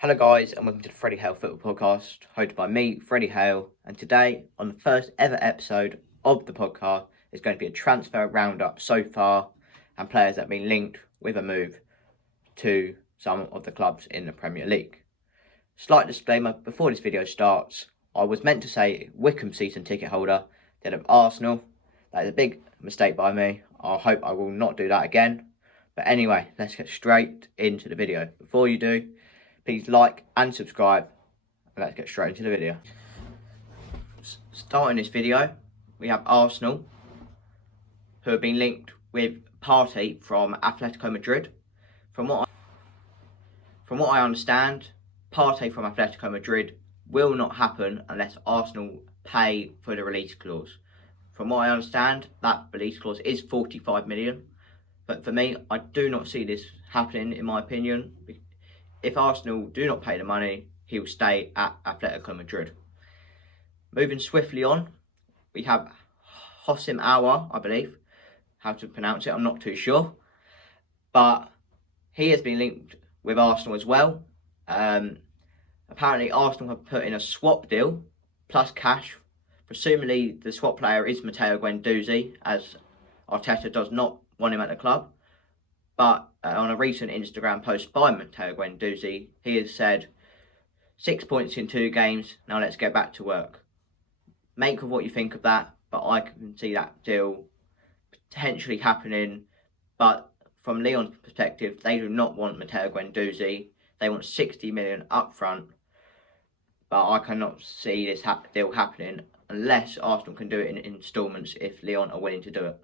Hello guys and welcome to the Freddie Hale Football Podcast, hosted by me, Freddie Hale, and today on the first ever episode of the podcast is going to be a transfer roundup so far and players that have been linked with a move to some of the clubs in the Premier League. Slight disclaimer before this video starts, I was meant to say Wickham season ticket holder instead of Arsenal. That is a big mistake by me. I hope I will not do that again. But anyway, let's get straight into the video. Before you do, please like and subscribe, and let's get straight into the video. Starting this video, we have Arsenal, who have been linked with Partey from Atletico Madrid. From what I understand, Partey from Atletico Madrid will not happen unless Arsenal pay for the release clause. From what I understand, that release clause is 45 million. But for me, I do not see this happening, in my opinion. If Arsenal do not pay the money, he will stay at Atletico Madrid. Moving swiftly on, we have Hossim Aouar, I believe. How to pronounce it, I'm not too sure. But he has been linked with Arsenal as well. Apparently, Arsenal have put in a swap deal, plus cash. Presumably, the swap player is Matteo Guendouzi, as Arteta does not want him at the club. But on a recent Instagram post by Matteo Guendouzi, he has said, 6 points in 2 games, now let's get back to work. Make of what you think of that, but I can see that deal potentially happening. But from Lyon's perspective, they do not want Matteo Guendouzi. They want 60 million up front. But I cannot see this deal happening unless Arsenal can do it in instalments if Lyon are willing to do it.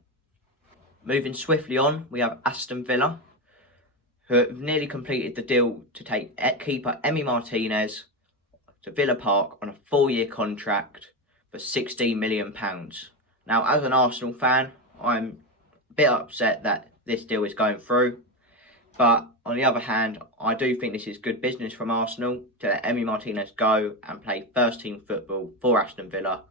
Moving swiftly on, we have Aston Villa, who have nearly completed the deal to take keeper Emi Martinez to Villa Park on a 4-year contract for £16 million. Now, as an Arsenal fan, I'm a bit upset that this deal is going through. But on the other hand, I do think this is good business from Arsenal to let Emi Martinez go and play first-team football for Aston Villa.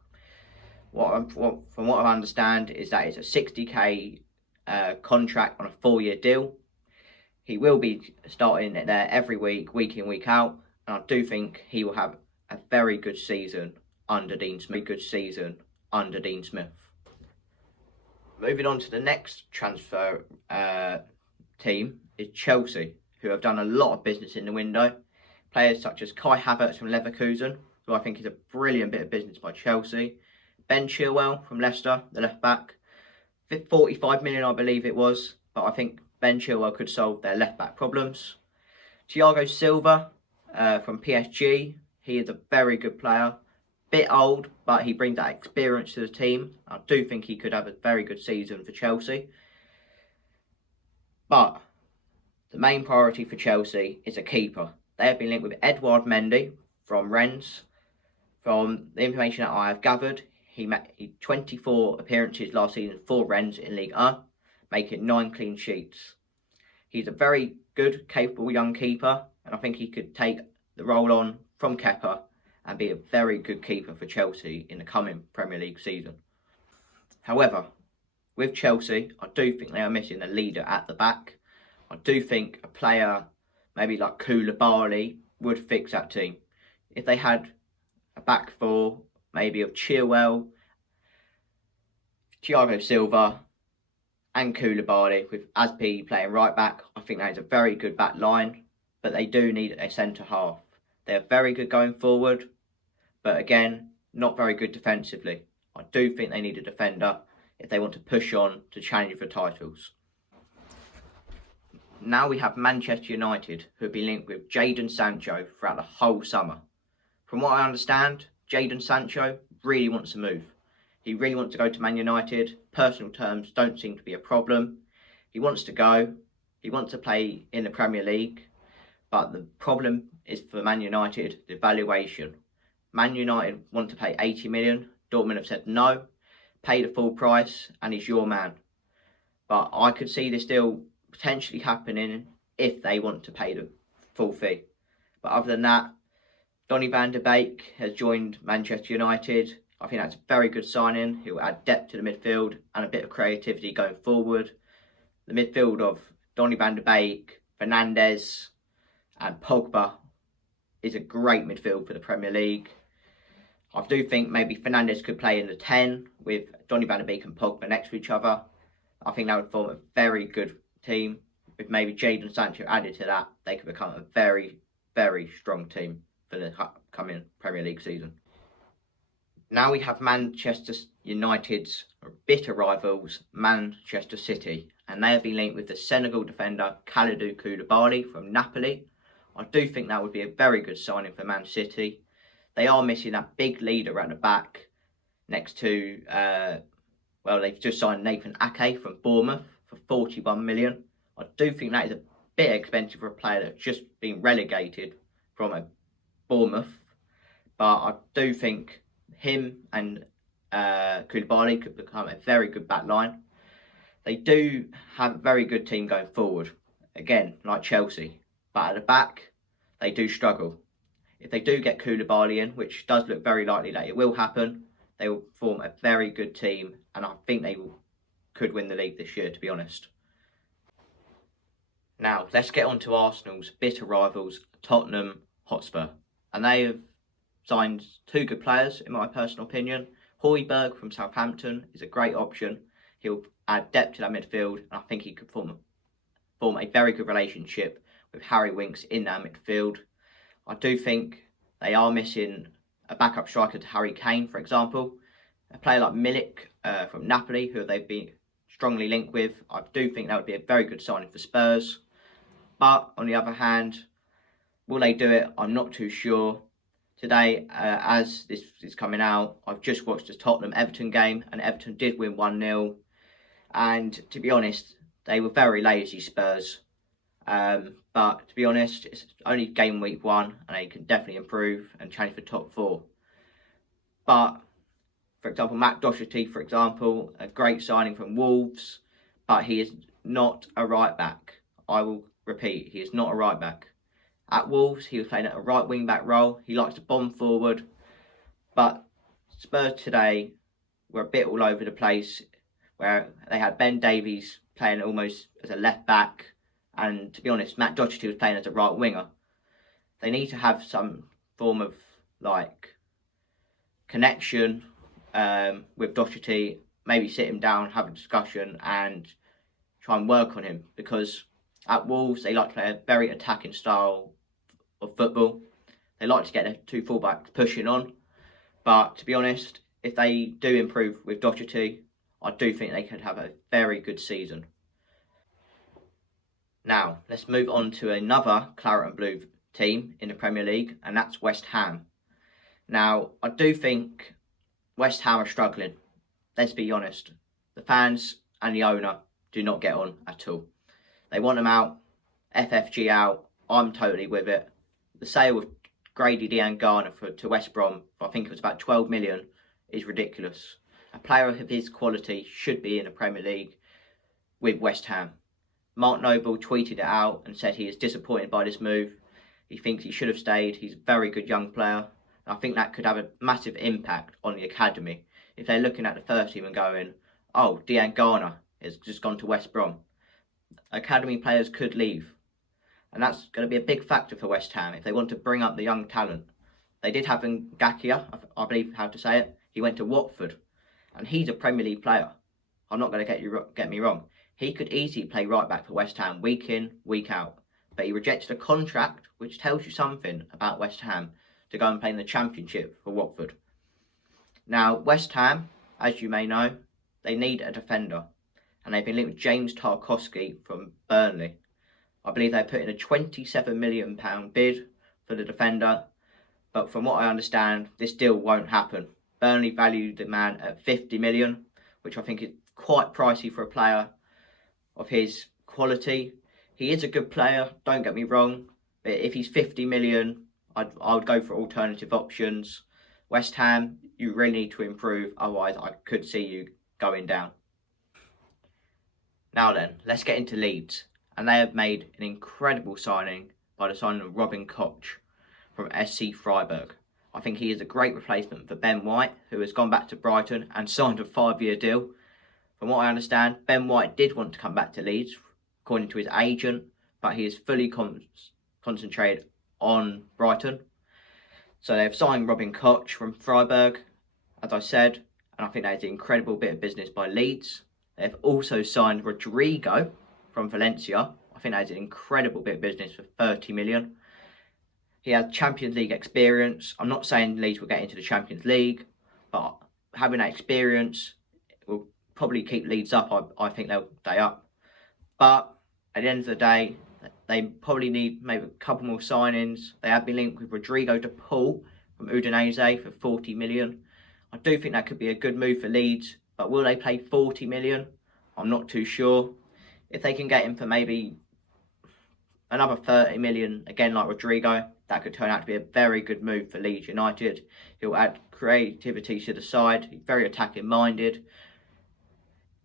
From what I understand is that it's a 60k contract on a 4-year deal. He will be starting there every week, week in, week out, and I do think he will have a very good season under Dean Smith. Moving on to the next transfer team is Chelsea, who have done a lot of business in the window. Players such as Kai Havertz from Leverkusen, who I think is a brilliant bit of business by Chelsea. Ben Chilwell from Leicester, the left back. 45 million, I believe it was, but I think Ben Chilwell could solve their left back problems. Thiago Silva from PSG, he is a very good player. Bit old, but he brings that experience to the team. I do think he could have a very good season for Chelsea. But the main priority for Chelsea is a keeper. They have been linked with Edouard Mendy from Rennes. From the information that I have gathered, he made 24 appearances last season for Rennes in Ligue 1, making 9 clean sheets. He's a very good, capable young keeper, and I think he could take the role on from Kepa and be a very good keeper for Chelsea in the coming Premier League season. However, with Chelsea, I do think they are missing a leader at the back. I do think a player maybe like Koulibaly would fix that team. If they had a back four, maybe of Chilwell, Thiago Silva and Koulibaly with Aspi playing right back, I think that is a very good back line, but they do need a centre half. They're very good going forward, but again, not very good defensively. I do think they need a defender if they want to push on to challenge for titles. Now we have Manchester United, who have been linked with Jadon Sancho throughout the whole summer. From what I understand, Jadon Sancho really wants to move. He really wants to go to Man United. Personal terms don't seem to be a problem. He wants to go. He wants to play in the Premier League. But the problem is for Man United, the valuation. Man United want to pay 80 million. Dortmund have said no. Pay the full price and he's your man. But I could see this deal potentially happening if they want to pay the full fee. But other than that, Donny van de Beek has joined Manchester United. I think that's a very good signing. He'll add depth to the midfield and a bit of creativity going forward. The midfield of Donny van de Beek, Fernandes and Pogba is a great midfield for the Premier League. I do think maybe Fernandes could play in the 10 with Donny van de Beek and Pogba next to each other. I think that would form a very good team. With maybe Jadon Sancho added to that, they could become a very, very strong team for the upcoming Premier League season. Now we have Manchester United's bitter rivals, Manchester City, and they have been linked with the Senegal defender Kalidou Koulibaly from Napoli. I do think that would be a very good signing for Man City. They are missing that big leader at the back next to, they've just signed Nathan Ake from Bournemouth for 41 million. I do think that is a bit expensive for a player that's just been relegated from a Bournemouth. But I do think him and Koulibaly could become a very good back line. They do have a very good team going forward, again, like Chelsea. But at the back, they do struggle. If they do get Koulibaly in, which does look very likely that it will happen, they will form a very good team, and I think they could win the league this year, to be honest. Now, let's get on to Arsenal's bitter rivals, Tottenham Hotspur. And they have signed two good players, in my personal opinion. Højbjerg from Southampton is a great option. He'll add depth to that midfield, and I think he could form a very good relationship with Harry Winks in that midfield. I do think they are missing a backup striker to Harry Kane, for example. A player like Milik from Napoli, who they've been strongly linked with. I do think that would be a very good signing for Spurs. But on the other hand, will they do it? I'm not too sure. Today, as this is coming out, I've just watched the Tottenham-Everton game, and Everton did win 1-0. And to be honest, they were very lazy, Spurs. But to be honest, it's only game week 1, and they can definitely improve and challenge for top 4. But, for example, Matt Doherty, for example, a great signing from Wolves, but he is not a right back. I will repeat, he is not a right back. At Wolves, he was playing at a right wing back role. He likes to bomb forward. But Spurs today were a bit all over the place, where they had Ben Davies playing almost as a left back. And to be honest, Matt Doherty was playing as a right winger. They need to have some form of connection with Doherty. Maybe sit him down, have a discussion, and try and work on him. Because at Wolves, they like to play a very attacking style of football. They like to get their two fullbacks pushing on. But to be honest, if they do improve with Doherty, I do think they could have a very good season. Now, let's move on to another claret and blue team in the Premier League, and that's West Ham. Now, I do think West Ham are struggling. Let's be honest. The fans and the owner do not get on at all. They want them out, FFG out. I'm totally with it. The sale of Grady Diangana to West Brom, I think it was about 12 million, is ridiculous. A player of his quality should be in the Premier League with West Ham. Mark Noble tweeted it out and said he is disappointed by this move. He thinks he should have stayed. He's a very good young player. And I think that could have a massive impact on the academy. If they're looking at the first team and going, oh, Diangana has just gone to West Brom. Academy players could leave. And that's going to be a big factor for West Ham if they want to bring up the young talent. They did have Ngakia, I believe how to say it. He went to Watford. And he's a Premier League player. I'm not going to get me wrong. He could easily play right back for West Ham week in, week out. But he rejected a contract which tells you something about West Ham to go and play in the Championship for Watford. Now, West Ham, as you may know, they need a defender. And they've been linked with James Tarkowski from Burnley. I believe they put in a £27 million bid for the defender. But from what I understand, this deal won't happen. Burnley valued the man at 50 million, which I think is quite pricey for a player of his quality. He is a good player, don't get me wrong, but if he's 50 million, I would go for alternative options. West Ham, you really need to improve, otherwise I could see you going down. Now then, let's get into Leeds, and they have made an incredible signing by the signing of Robin Koch from SC Freiburg. I think he is a great replacement for Ben White, who has gone back to Brighton and signed a 5-year deal. From what I understand, Ben White did want to come back to Leeds, according to his agent, but he is fully concentrated on Brighton. So they've signed Robin Koch from Freiburg, as I said, and I think that is an incredible bit of business by Leeds. They've also signed Rodrigo from Valencia. I think that is an incredible bit of business for 30 million. He has Champions League experience. I'm not saying Leeds will get into the Champions League, but having that experience will probably keep Leeds up. I think they'll stay up. But at the end of the day, they probably need maybe a couple more signings. They have been linked with Rodrigo de Paul from Udinese for 40 million. I do think that could be a good move for Leeds, but will they pay 40 million? I'm not too sure. If they can get him for maybe another 30 million, again like Rodrigo, that could turn out to be a very good move for Leeds United. He'll add creativity to the side. He's very attacking minded.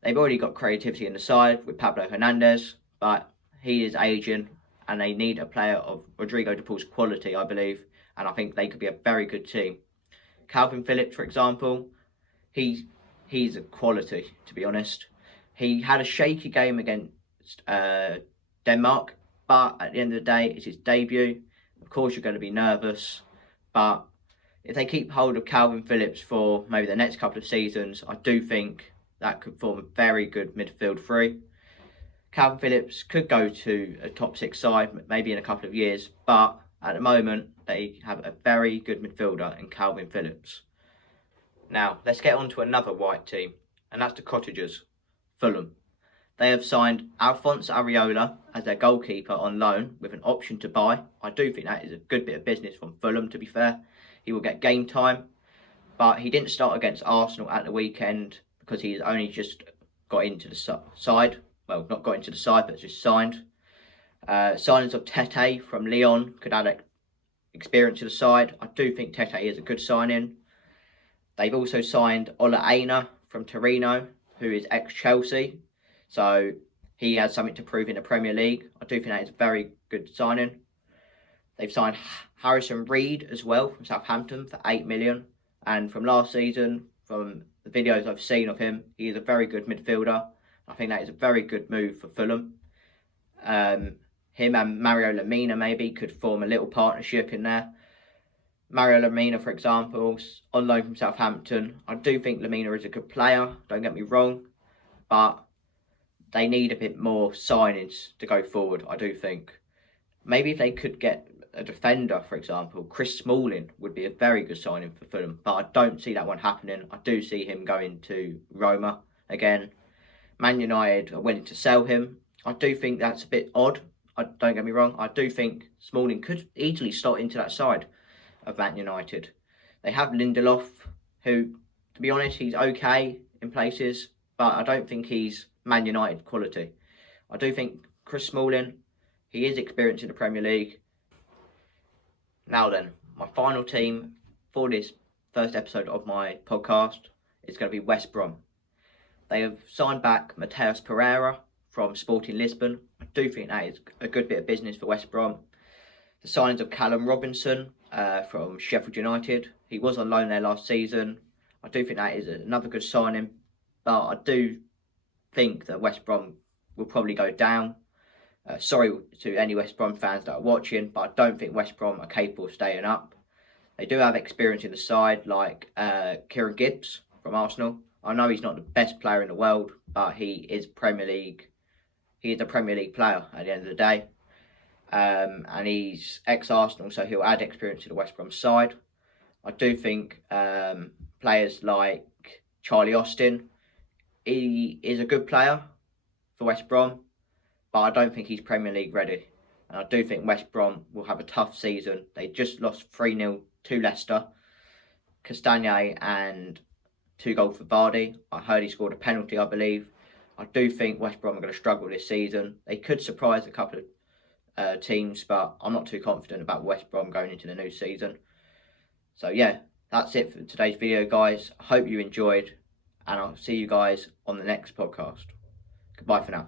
They've already got creativity in the side with Pablo Hernandez, but he is aging and they need a player of Rodrigo de Paul's quality, I believe, and I think they could be a very good team. Calvin Phillips, for example, he's a quality, to be honest. He had a shaky game against Denmark, but at the end of the day, it's his debut. Of course, you're going to be nervous, but if they keep hold of Calvin Phillips for maybe the next couple of seasons, I do think that could form a very good midfield three. Calvin Phillips could go to a top 6 side, maybe in a couple of years, but at the moment, they have a very good midfielder in Calvin Phillips. Now, let's get on to another white team, and that's the Cottagers, Fulham. They have signed Alphonse Areola as their goalkeeper on loan with an option to buy. I do think that is a good bit of business from Fulham, to be fair. He will get game time, but he didn't start against Arsenal at the weekend because he's only just got into the side. Well, not got into the side, but just signed. Signings of Tete from Lyon could add experience to the side. I do think Tete is a good signing. They've also signed Ola Aina from Torino, who is ex-Chelsea. So he has something to prove in the Premier League. I do think that is a very good signing. They've signed Harrison Reed as well from Southampton for 8 million. And from last season, from the videos I've seen of him, he is a very good midfielder. I think that is a very good move for Fulham. Him and Mario Lemina maybe could form a little partnership in there. Mario Lemina, for example, on loan from Southampton. I do think Lemina is a good player, don't get me wrong, but they need a bit more signings to go forward, I do think. Maybe if they could get a defender, for example, Chris Smalling would be a very good signing for Fulham, but I don't see that one happening. I do see him going to Roma again. Man United are willing to sell him. I do think that's a bit odd. Don't get me wrong. I do think Smalling could easily slot into that side of Man United. They have Lindelof, who, to be honest, he's okay in places, but I don't think he's Man United quality. I do think Chris Smalling, he is experienced in the Premier League. Now then, my final team for this first episode of my podcast is going to be West Brom. They have signed back Mateus Pereira from Sporting Lisbon. I do think that is a good bit of business for West Brom. The signings of Callum Robinson from Sheffield United. He was on loan there last season. I do think that is another good signing, but I do think that West Brom will probably go down. Sorry to any West Brom fans that are watching, but I don't think West Brom are capable of staying up. They do have experience in the side, like Kieran Gibbs from Arsenal. I know he's not the best player in the world, but he is Premier League. He is a Premier League player at the end of the day. And he's ex-Arsenal, so he'll add experience to the West Brom side. I do think players like Charlie Austin, he is a good player for West Brom, but I don't think he's Premier League ready. And I do think West Brom will have a tough season. They just lost 3-0 to Leicester. Castagne and 2 goals for Vardy. I heard he scored a penalty, I believe. I do think West Brom are going to struggle this season. They could surprise a couple of teams, but I'm not too confident about West Brom going into the new season. So yeah, that's it for today's video, guys. I hope you enjoyed, and I'll see you guys on the next podcast. Goodbye for now.